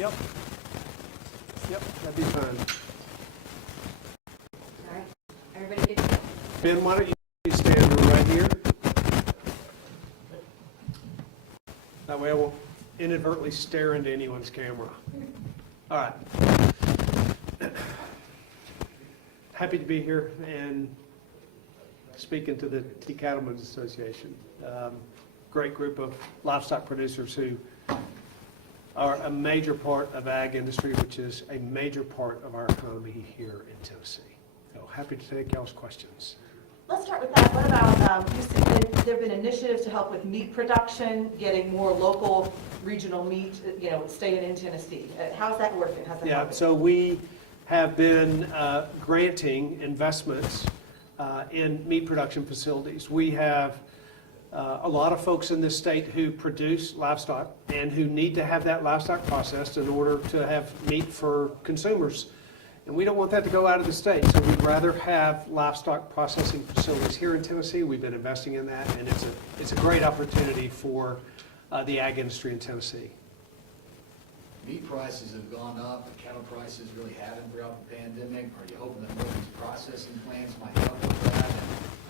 Yep. Yep, that'd be fine. All right, everybody good? Ben, why don't you stand right here? That way I won't inadvertently stare into anyone's camera. All right. Happy to be here and speaking to the T Cattlemen's Association. Great group of livestock producers who are a major part of ag industry, which is a major part of our economy here in Tennessee. So happy to take y'all's questions. Let's start with that. What about, you said there have been initiatives to help with meat production, getting more local, regional meat, staying in Tennessee. How's that working? How's that Yeah, helping? so we have been granting investments in meat production facilities. We have a lot of folks in this state who produce livestock and who need to have that livestock processed in order to have meat for consumers. And we don't want that to go out of the state, so we'd rather have livestock processing facilities here in Tennessee. We've been investing in that, and it's a great opportunity for the ag industry in Tennessee. Meat prices have gone up, but cattle prices really haven't throughout the pandemic. Are you hoping that more of these processing plants might help with that?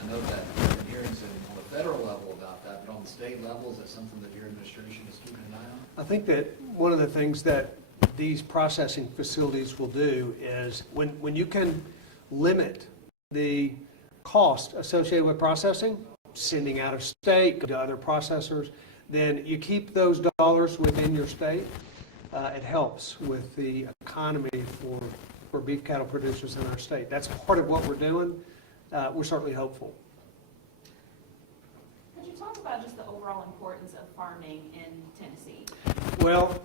And I know that we've been hearing some on the federal level about that, but on the state level, is that something that your administration is keeping an eye on? I think that one of the things that these processing facilities will do is when you can limit the cost associated with processing, sending out of state to other processors, then you keep those dollars within your state. It helps with the economy for beef cattle producers in our state. That's part of what we're doing. We're certainly hopeful. Could you talk about just the overall importance of farming in Tennessee? Well,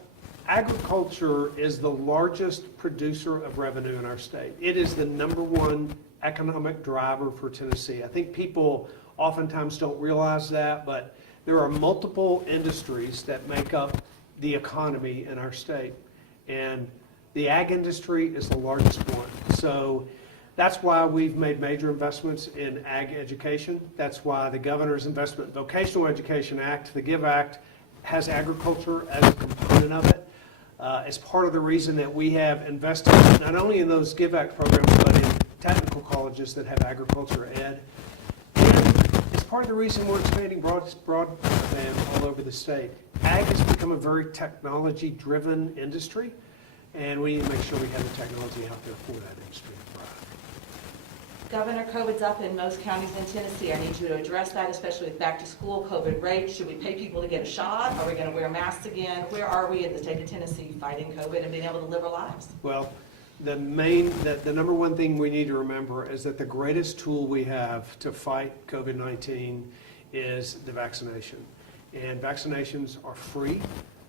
agriculture is the largest producer of revenue in our state. It is the #1 economic driver for Tennessee. I think people oftentimes don't realize that, but there are multiple industries that make up the economy in our state. And the ag industry is the largest one. So that's why we've made major investments in ag education. That's why the Governor's Investment in Vocational Education Act, the GIVE Act, has agriculture as a component of it. As part of the reason that we have invested not only in those GIVE Act programs, but in technical colleges that have agriculture ed. And it's part of the reason we're expanding broadband all over the state. Ag has become a very technology-driven industry, and we need to make sure we have the technology out there for that industry to thrive. Governor, COVID's up in most counties in Tennessee. I need you to address that, especially with back to school, COVID rates. Should we pay people to get a shot? Are we going to wear masks again? Where are we in the state of Tennessee fighting COVID and being able to live our lives? Well, the #1 thing we need to remember is that the greatest tool we have to fight COVID-19 is the vaccination. And vaccinations are free.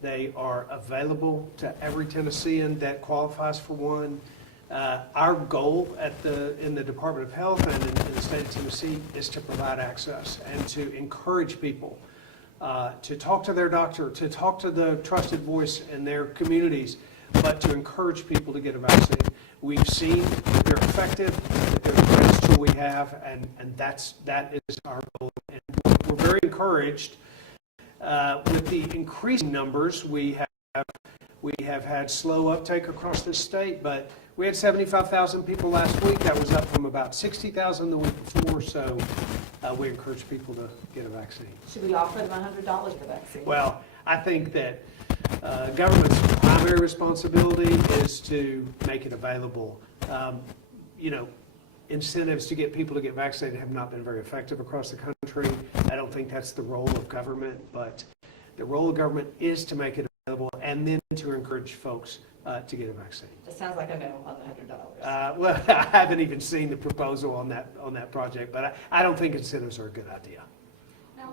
They are available to every Tennessean that qualifies for one. Our goal in the Department of Health and in the state of Tennessee is to provide access and to encourage people to talk to their doctor, to talk to the trusted voice in their communities, but to encourage people to get a vaccine. We've seen that they're effective, that they're the greatest tool we have, and that is our goal. And we're very encouraged with the increasing numbers. We have had slow uptake across the state, but we had 75,000 people last week. That was up from about 60,000 the week before, so we encourage people to get a vaccine. Should we offer them $100 for the vaccine? Well, I think that government's primary responsibility is to make it available. Incentives to get people to get vaccinated have not been very effective across the country. I don't think that's the role of government, but the role of government is to make it available and then to encourage folks to get a vaccine. That sounds like a no on the $100. Well, I haven't even seen the proposal on that project, but I don't think incentives are a good idea. Now,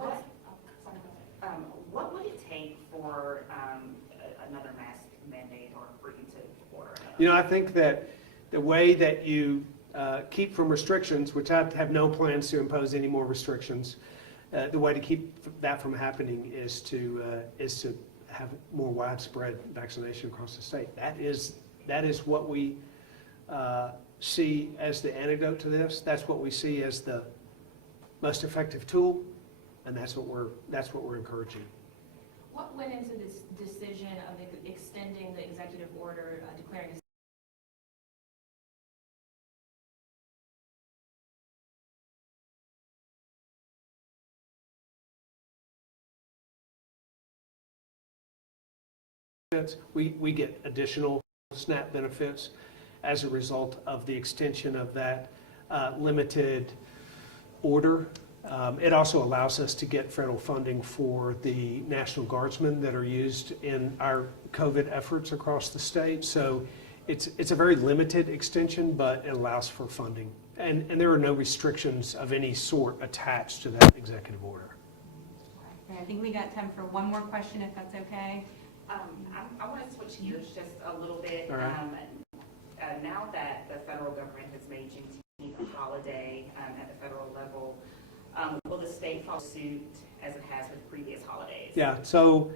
What would it take for another mask mandate or for you to order another? You know, I think that the way that you keep from restrictions, which I have no plans to impose any more restrictions, the way to keep that from happening is to have more widespread vaccination across the state. That is what we see as the antidote to this. That's what we see as the most effective tool, and that's what we're encouraging. What went into this decision of extending the executive order declaring a We get additional SNAP benefits as a result of the extension of that limited order. It also allows us to get federal funding for the National Guardsmen that are used in our COVID efforts across the state. So it's a very limited extension, but it allows for funding. And there are no restrictions of any sort attached to that executive order. Okay, I think we got time for one more question, if that's okay. I want to switch gears just a little bit. All right. Now that the federal government has made Juneteenth a holiday at the federal level, will the state follow suit as it has with previous holidays? Yeah, so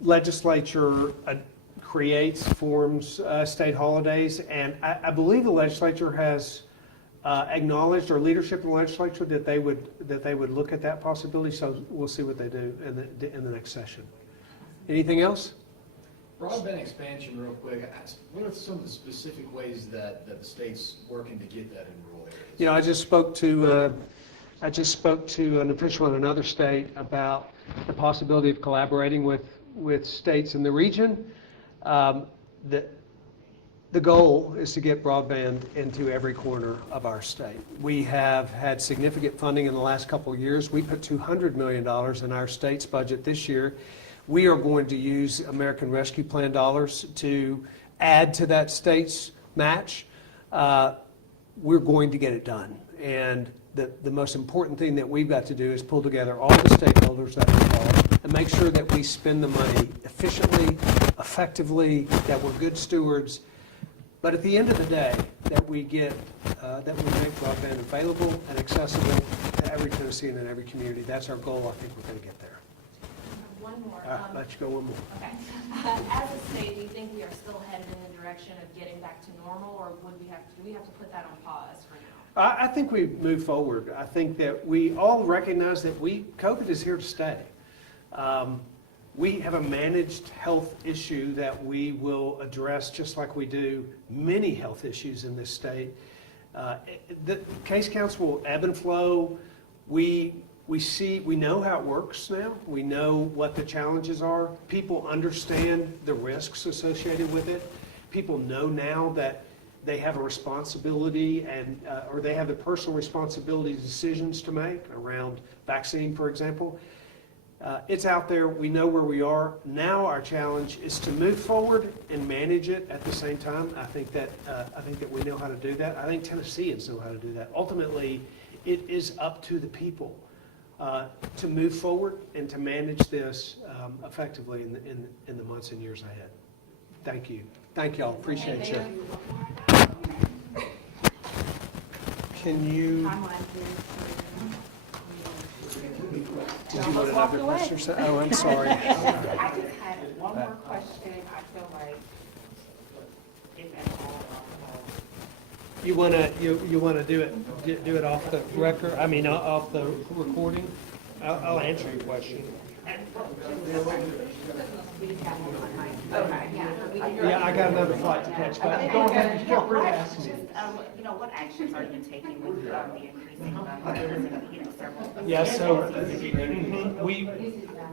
legislature creates, forms state holidays, and I believe the legislature has acknowledged, or leadership in the legislature, that they would look at that possibility. So we'll see what they do in the next session. Anything else? Broadband expansion, real quick, what are some of the specific ways that the state's working to get that in rural areas? You know, I just spoke to an official in another state about the possibility of collaborating with states in the region. The goal is to get broadband into every corner of our state. We have had significant funding in the last couple of years. We put $200 million in our state's budget this year. We are going to use American Rescue Plan dollars to add to that state's match. We're going to get it done. And the most important thing that we've got to do is pull together all the stakeholders that are involved and make sure that we spend the money efficiently, effectively, that we're good stewards. But at the end of the day, that we make broadband available and accessible to every Tennessean and every community. That's our goal. I think we're going to get there. one more. Let you go one more. Okay. As a state, do you think we are still headed in the direction of getting back to normal, or do we have to put that on pause for now? I think we move forward. I think that we all recognize that COVID is here to stay. We have a managed health issue that we will address just like we do many health issues in this state. The case counts will ebb and flow. We know how it works now. We know what the challenges are. People understand the risks associated with it. People know now that they have a responsibility or they have the personal responsibility decisions to make around vaccine, for example. It's out there. We know where we are. Now our challenge is to move forward and manage it at the same time. I think that we know how to do that. I think Tennesseans know how to do that. Ultimately, it is up to the people to move forward and to manage this effectively in the months and years ahead. Thank you. Thank y'all. Appreciate you. Can you? Did you want another question? Oh, I'm sorry. I just had one more question. I feel like, if at all, You want to do it off the record? I mean, off the recording? I'll answer your question. Yeah, I got another flight to catch, but go ahead. Feel free to ask me. what actions are you taking with the increasing violence? Several. Yeah, so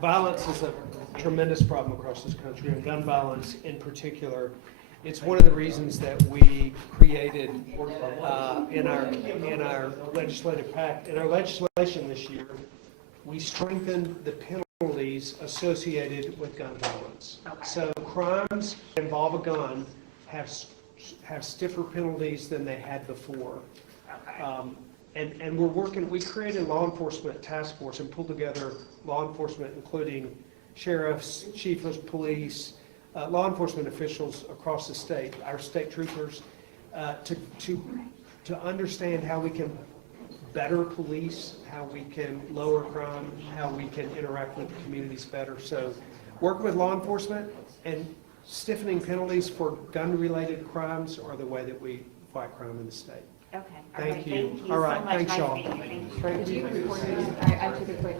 violence is a tremendous problem across this country, and gun violence in particular. It's one of the reasons that we created in our legislative pact, in our legislation this year, we strengthened the penalties associated with gun violence. Okay. So crimes that involve a gun have stiffer penalties than they had before. Okay. And we created a law enforcement task force and pulled together law enforcement, including sheriffs, chiefs of police, law enforcement officials across the state, our state troopers, to understand how we can better police, how we can lower crime, how we can interact with the communities better. So work with law enforcement, and stiffening penalties for gun-related crimes are the way that we fight crime in the state. Okay. Thank you. Thank you All right, so much. thanks, Nice y'all. meeting you. Thank you. Thank you. I took a quick